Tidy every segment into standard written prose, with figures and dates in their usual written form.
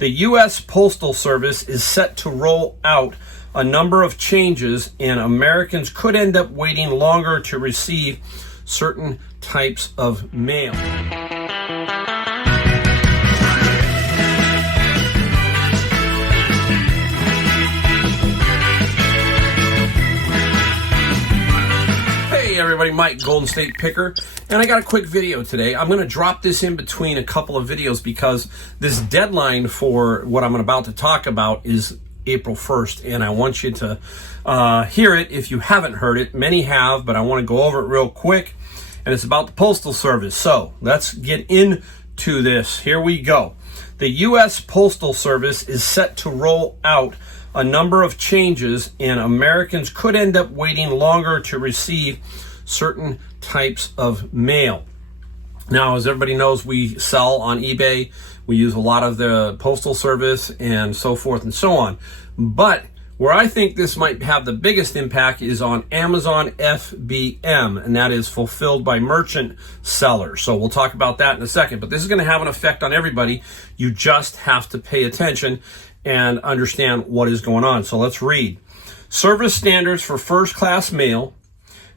The U.S. Postal Service is set to roll out a number of changes, and Americans could end up waiting longer to receive certain types of mail. Everybody, Mike, Golden State Picker, and I got a quick video today. I'm going to drop this in between a couple of videos because this deadline for what I'm about to talk about is April 1st, and I want you to hear it if you haven't heard it. Many have, but I want to go over it real quick, and it's about the Postal Service. So let's get into this. Here we go. The U.S. Postal Service is set to roll out a number of changes, and Americans could end up waiting longer to receive certain types of mail. Now, as everybody knows, we sell on eBay. We use a lot of the Postal Service and so forth and so on. But where I think this might have the biggest impact is on Amazon FBM, and that is fulfilled by merchant sellers. So we'll talk about that in a second. But this is going to have an effect on everybody. You just have to pay attention and understand what is going on. So let's read. Service standards for first-class mail,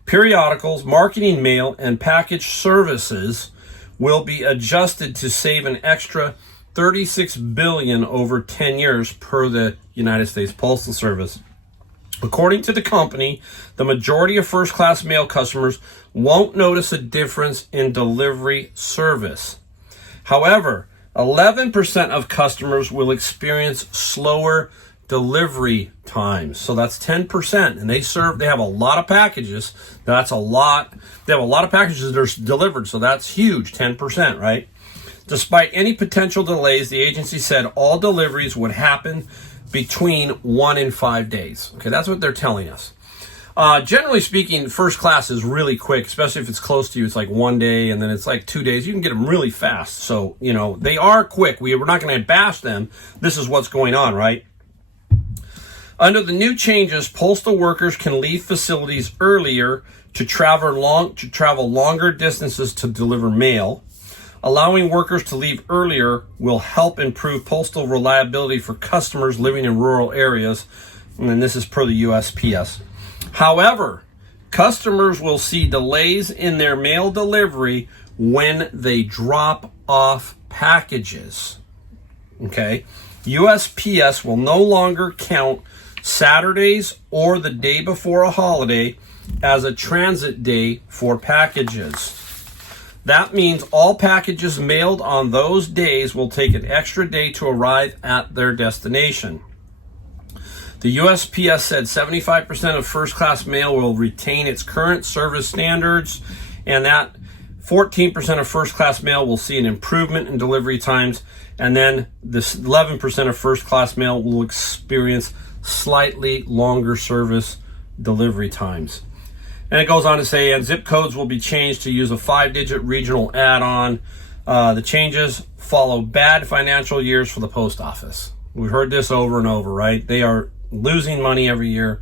periodicals, marketing mail, and package services will be adjusted to save an extra $36 billion over 10 years per the United States Postal Service. According to the company, the majority of first-class mail customers won't notice a difference in delivery service. However, 11% of customers will experience slower delivery times. So that's 10%, and they have a lot of packages. That's a lot. They have a lot of packages that are delivered, so that's huge, 10%, right? Despite any potential delays, the agency said all deliveries would happen between 1 and 5 days. Okay, that's what they're telling us. Generally speaking, first class is really quick, especially if it's close to you. It's like 1 day, and then it's like 2 days. You can get them really fast. So, you know, they are quick. We're not going to bash them. This is what's going on, right? Under the new changes, postal workers can leave facilities earlier to travel longer distances to deliver mail. Allowing workers to leave earlier will help improve postal reliability for customers living in rural areas, and this is per the USPS. However, customers will see delays in their mail delivery when they drop off packages. Okay? USPS will no longer count Saturdays or the day before a holiday as a transit day for packages. That means all packages mailed on those days will take an extra day to arrive at their destination. The USPS said 75% of first-class mail will retain its current service standards, and that 14% of first-class mail will see an improvement in delivery times, and then this 11% of first-class mail will experience slightly longer service delivery times. And it goes on to say, and zip codes will be changed to use a 5-digit regional add-on. The changes follow bad financial years for the post office. We've heard this over and over, right? They are losing money every year.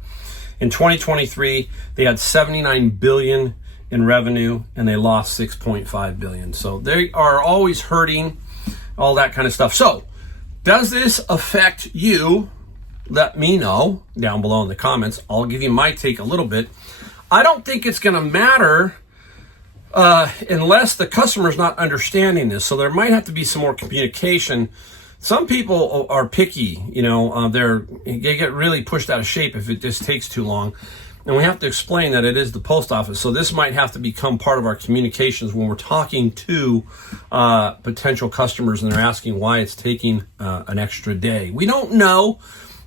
In 2023, they had $79 billion in revenue, and they lost $6.5 billion. So they are always hurting, all that kind of stuff. So does this affect you? Let me know down below in the comments. I'll give you my take a little bit. I don't think it's going to matter unless the customer's not understanding this. So there might have to be some more communication. Some people are picky, you know, they get really pushed out of shape if it just takes too long. And we have to explain that it is the post office. So this might have to become part of our communications when we're talking to potential customers and they're asking why it's taking an extra day. We don't know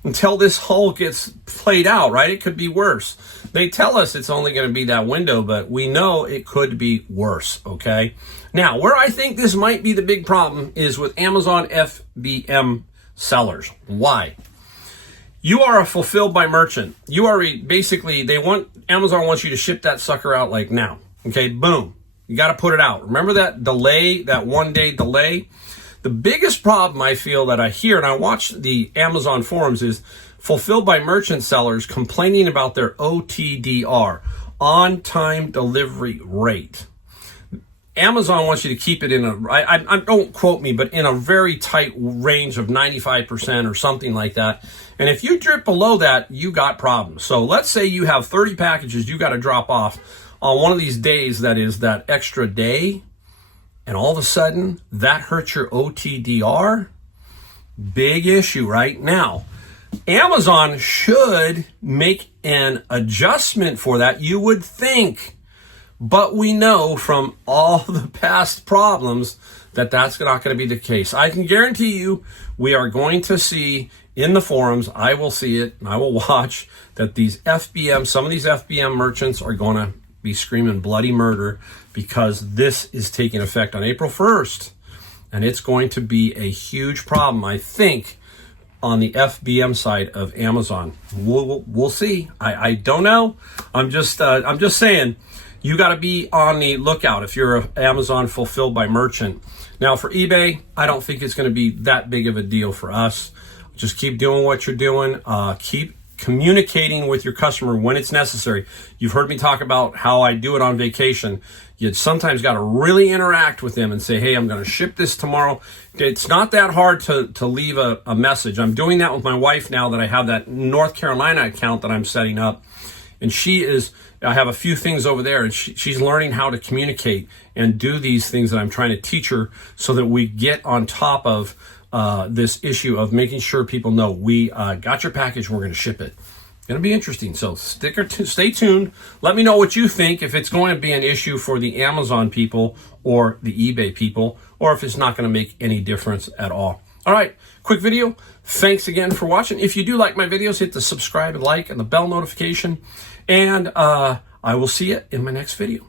until this whole gets played out, right? It could be worse. They tell us it's only going to be that window, but we know it could be worse, okay? Now, where I think this might be the big problem is with Amazon FBM sellers. Why? You are a fulfilled by merchant. You are basically, Amazon wants you to ship that sucker out like now, okay? Boom. You got to put it out. Remember that delay, that 1 day delay? The biggest problem I feel that I hear, and I watch the Amazon forums, is fulfilled by merchant sellers complaining about their OTDR, on-time delivery rate. Amazon wants you to keep it in a, I don't quote me, but in a very tight range of 95% or something like that. And if you drip below that, you got problems. So let's say you have 30 packages you got to drop off on one of these days that is that extra day, and all of a sudden that hurts your OTDR. Big issue right now. Amazon should make an adjustment for that, you would think. But we know from all the past problems that that's not going to be the case. I can guarantee you we are going to see in the forums, I will see it, and I will watch that these FBM, some of these FBM merchants are going to be screaming bloody murder because this is taking effect on April 1st. And it's going to be a huge problem, I think, on the FBM side of Amazon. We'll see. I don't know. I'm just saying, you got to be on the lookout if you're an Amazon fulfilled by merchant. Now for eBay, I don't think it's going to be that big of a deal for us. Just keep doing what you're doing. Keep communicating with your customer when it's necessary. You've heard me talk about how I do it on vacation. You sometimes got to really interact with them and say, hey, I'm going to ship this tomorrow. It's not that hard to leave a message. I'm doing that with my wife now that I have that North Carolina account that I'm setting up. And I have a few things over there, and she's learning how to communicate and do these things that I'm trying to teach her so that we get on top of this issue of making sure people know we got your package and we're going to ship it. Going to be interesting. So stay tuned. Let me know what you think, if it's going to be an issue for the Amazon people or the eBay people, or if it's not going to make any difference at all. All right, quick video. Thanks again for watching. If you do like my videos, hit the subscribe and like and the bell notification. And I will see you in my next video.